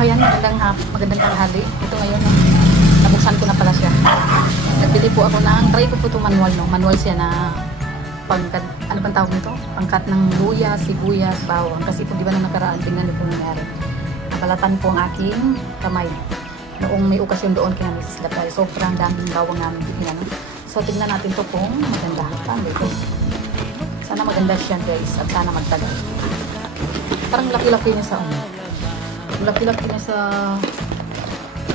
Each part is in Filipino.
ayan, magandang tanghali. Ito ngayon, nabuksan ko na pala siya. Nagbili po ako ng, try ko po ito manual, no? Manual siya na pangkat, ano bang tawag nito? Pangkat ng luya, sibuyas, bawang. Kasi po di ba nung nakaraan, tingnan niyo po nangyari. Nakalatan po ang aking kamay. Noong may okasyon doon kina Mrs. Lapay. Sobrang daming bawang namin. So tignan natin to kung maganda. Dito. Sana maganda siya guys. At sana magtagal. Parang laki-laki niya sa ano. Laki-laki niya sa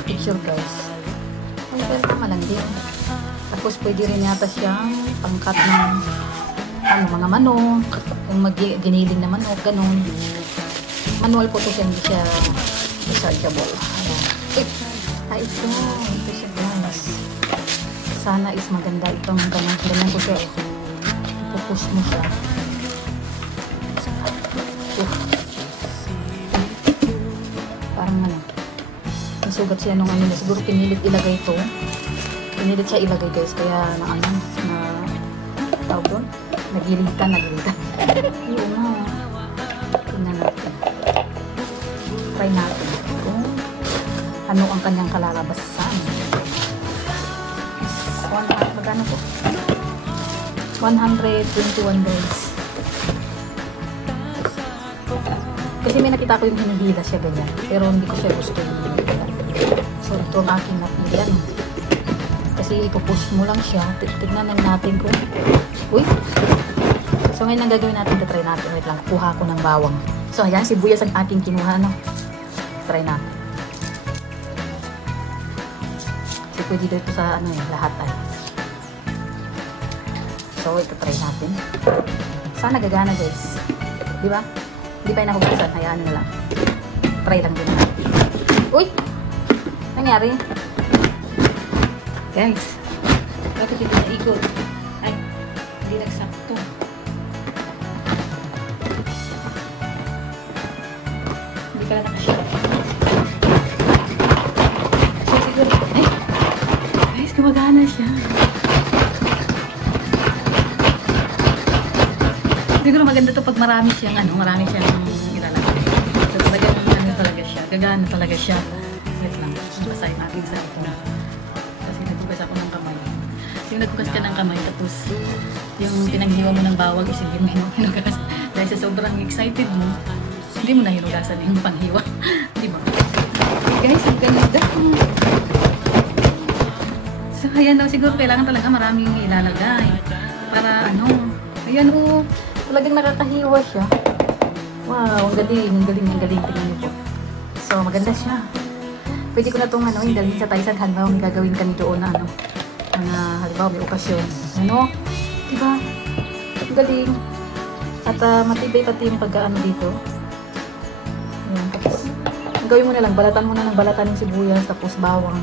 picture guys. Well, tama lang din. Tapos pwede rin yata siyang pangkat ng ano, mga manok. Yung giniling na manok. Ganun. Manual po to siya. Hindi siya rechargeable. Ayan. Ito siya guys. Sana is maganda itong ganyan ko siya. Pupush mo siya. Parang ano, nasugat siya nung ano, siguro pinilit ilagay ito. Pinilit siya ilagay guys, kaya na ano, na tawag doon, nagilitan. Yun na. Tingnan natin. Try natin kung ano ang kanyang kalalabasan. Magkano po? 121 guys. Kasi may nakita ko yung hinihila siya ganyan. Pero hindi ko siya gusto yung hinihila. So ito ang aking napilian. Kasi ipupush mo lang siya. Tignan lang natin kung... Uy! So ngayon ang gagawin natin, try natin. Wait lang, kuha ko ng bawang. So ayan, sibuyas ang aking kinuha. No? Try natin. So pwede dito sa ano eh, lahat ay. So ito try natin. Sana gagana guys. Di ba? Hindi pa yung nakubusan. Hayaan na lang. Try lang din natin. Uy! Nangyari? Guys. Bakit ito naikot? Ay, hindi nagsakto. Hindi ka nakasya. So siguro, ay! Guys, gumagana siya. Siguro maganda to pag marami siyang ilalagay. So talagang ano talaga siya, gagana talaga siya. Wait lang, basahin natin sa ito. Kasi nagkukas ako ng kamay. Yung nagkukas ka ng kamay, tapos yung pinanghiwa mo ng bawang, isipin mo hinugas. Dahil sa sobrang excited mo, hindi mo na hinugasan yung panghiwa. Di ba? Guys, ang ganda. So ayan daw, siguro kailangan talaga maraming ilalagay. Para ano, ayan o. Talagang nakakahiwa siya. Wow, ang galing. Tingnan niyo po. So, maganda siya. Pwede ko na itong ano, dalhin sa Tyson. Halimbawa, may gagawin ka nito na ano. Halimbawa, may okasyon. Ano? Diba? Ang galing. At matibay pati yung pagkaano dito. Ayan. Tapos, gawin mo na lang. Balatan mo na ng balatan yung sibuyas. Tapos bawang.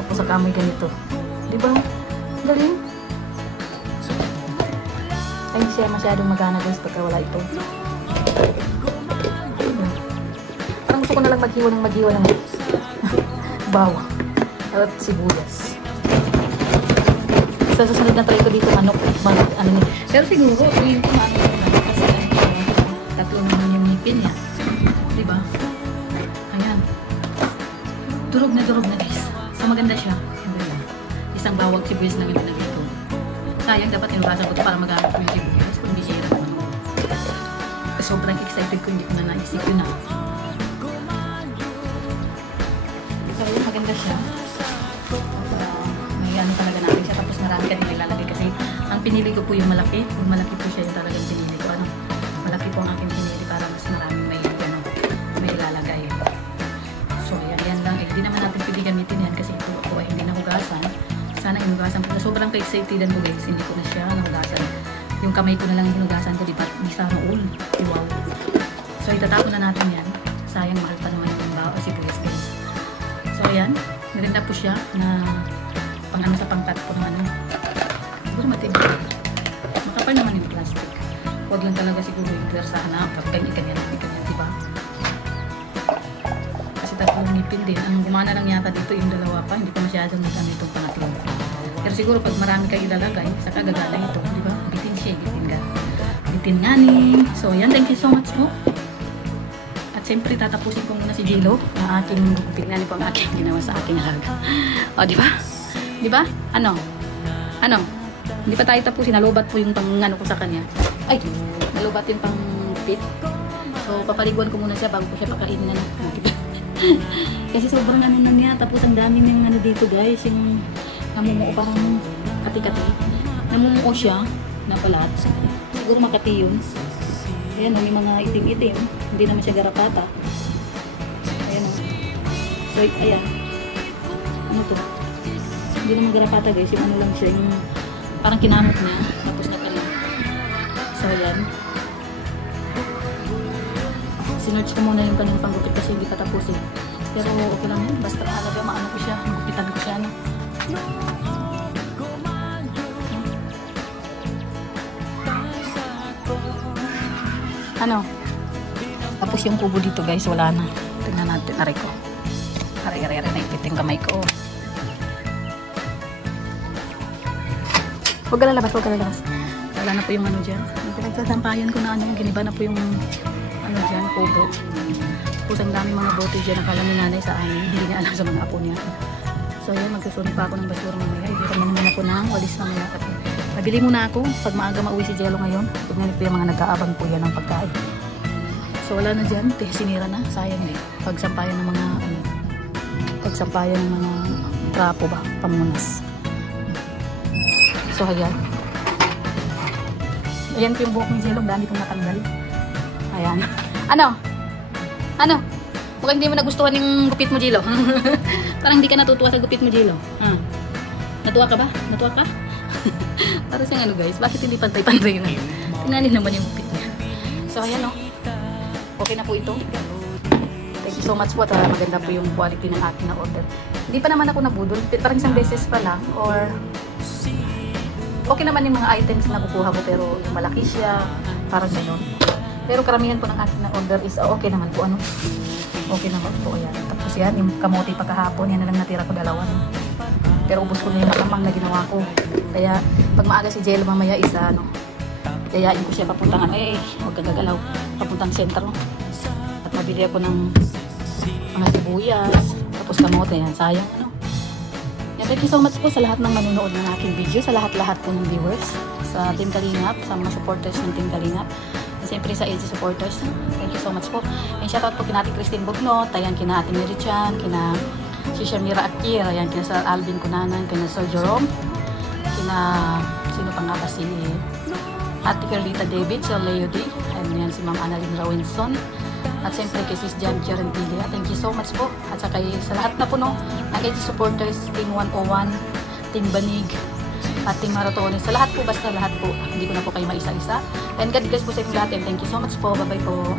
Tapos sa kamoy ganito. Diba? Ang galing. Ay, siya masyadong magana guys pagka wala ito. Parang gusto ko na lang maghiwa ng bawang at sibuyas. Sa susunod na try ko dito manok. Ano nito. Pero siguro, yun ko maano ko na kasi tatlo naman yung ngipin niya. Diba? Ayan. Durog na guys. So maganda siya. Isang bawang sibuyas na ganito. Sayang, dapat inubasan ko ito para magamit ko yung sibuyas kung hindi sira naman. Sobrang excited ko, hindi ko na naisip yun na. So, yun, maganda siya. May ano talaga natin siya, tapos marami ka din ilalagay kasi ang pinili ko po yung malaki. Yung malaki po siya yung talagang pinili ko. Ano? Malaki po ang aking pinili para mas maraming may ilalagay. So, yan lang. Hindi naman natin pwede gamitin yan kasi ito ako ay hindi nahugasan. Sana hinugasan ko na. Sobrang ka-excited ko guys. Hindi ko na siya nahugasan. Yung kamay ko na lang hinugasan ko. Diba? Di sana all. Wow. So itatapon na natin yan. Sayang mahal pa naman yung sibuyas guys. So ayan. Maganda po siya na pang ano sa pangkat po ng ano. Siguro matibay. Makapal naman yung plastic. Huwag lang talaga siguro yung clear sa hanap. Ganyan. Diba? Kasi tatlong ngipin din. Ang gumana lang yata dito yung dalawa pa. Hindi pa masyadong nagamit itong pangatlo. Pero siguro pag marami kayo ilalagay, saka gagana ito, di ba? Bitin siya, bitin nga ni. So, yan, thank you so much po. At siyempre tatapusin ko muna si Jilo na aking tingnan po ang aking ginawa sa aking alaga. O, di ba? Di ba? Ano? Ano? Hindi pa tayo tapusin. Nalobat po yung pang ano ko sa kanya. Ay! Nalobat yung pang pit. So, papaliguan ko muna siya bago ko siya pakainin na. Kasi sobrang ano na niya. Tapos ang dami ng ano dito guys. Yung namumuo parang kati-kati. Namumuo siya na palat. Siguro makati yun. Ayan o, may mga itim-itim. Hindi naman siya garapata. Ayan o. So, ayan. Ano to? Hindi naman garapata guys. Yung ano lang siya. Yung parang kinamot niya. Tapos nagkalang. So, ayan. Sinerch ko muna yung kanyang panggupit kasi hindi pa tapos eh. Pero okay lang yun. Basta halaga maano ko siya. Gupitan ko siya. Ano. Ano? Tapos yung kubo dito guys, wala na. Tingnan natin, aray ko. Aray, naipit yung kamay ko. Huwag ka lalabas, huwag ka lalabas. Wala na po yung ano dyan. Pinagsasampayan ko na ano, giniba na po yung ano dyan, kubo. Tapos ang dami mga bote dyan, nakala ni nanay sa amin. Hindi niya alam sa mga apo niya. So yan, magsusunin pa ako ng basura mamaya. Ibigay naman ako ng walis mamaya. Nabili muna ako pag maaga mauwi si Jello ngayon. Tignan po yung mga nag-aabang po yan ng pagkain. So wala na dyan, sinira na, sayang eh. Pagsampayan ng mga ano, pagsampayan ng mga trapo ba, pamunas. So ayan. Ayan po yung buhok ni Jello, dami kong natanggal. Ayan. Ano? Ano? Mukhang hindi mo nagustuhan yung gupit mo, Jello. Parang hindi ka natutuwa sa gupit mo, Jello. Natuwa ka ba? Natuwa ka? Para siyang ano guys, bakit hindi pantay-pantay na? Tinanin naman yung gupit niya. So ayan o. Okay na po ito. Thank you so much po. Maganda po yung quality ng aking na-order. Hindi pa naman ako nabudol. Parang isang beses pa lang. Or okay naman yung mga items na kukuha ko pero yung malaki siya. Parang gano'n. Pero karamihan po ng aking na-order is okay naman po. Ano? Okay naman po. Ayan. Tapos yan, yung kamote pagkahapon. Yan na lang natira ko dalawa. No? Pero ubos ko na yung makamang na ginawa ko. Kaya pag maaga si Jello mamaya isa ano. Yayain ko siya papuntang ano. Huwag kang gagalaw. Papuntang sentro. At mabili ako ng mga sibuyas. Tapos kamote. Yan. Sayang ano. Yan, thank you so much po sa lahat ng manunood ng aking video. Sa lahat-lahat po ng viewers. Sa Team Kalingap. Sa mga supporters ng Team Kalingap. Siyempre sa LG supporters. Thank you so much po. And shoutout po kina Ate Christine Bognot. Ayan kina Ate Mary Chan. Kina si Shamira Akir, ayan, kina Sir Alvin Cunanan, kina Sir Jerome, kina, sino pa nga ba si Ate Carlita David, Sir Leo D, and yan si Ma'am Annalyn Rawinson, at siyempre kay Sis Jan Chiarentilia. Thank you so much po. At saka sa lahat na po no, ng LG supporters, Team 101, Team Banig, at Team Maratones, sa lahat po, basta lahat po, hindi ko na po kayo maisa-isa. And God bless po sa inyo lahat, and thank you so much po. Bye-bye po.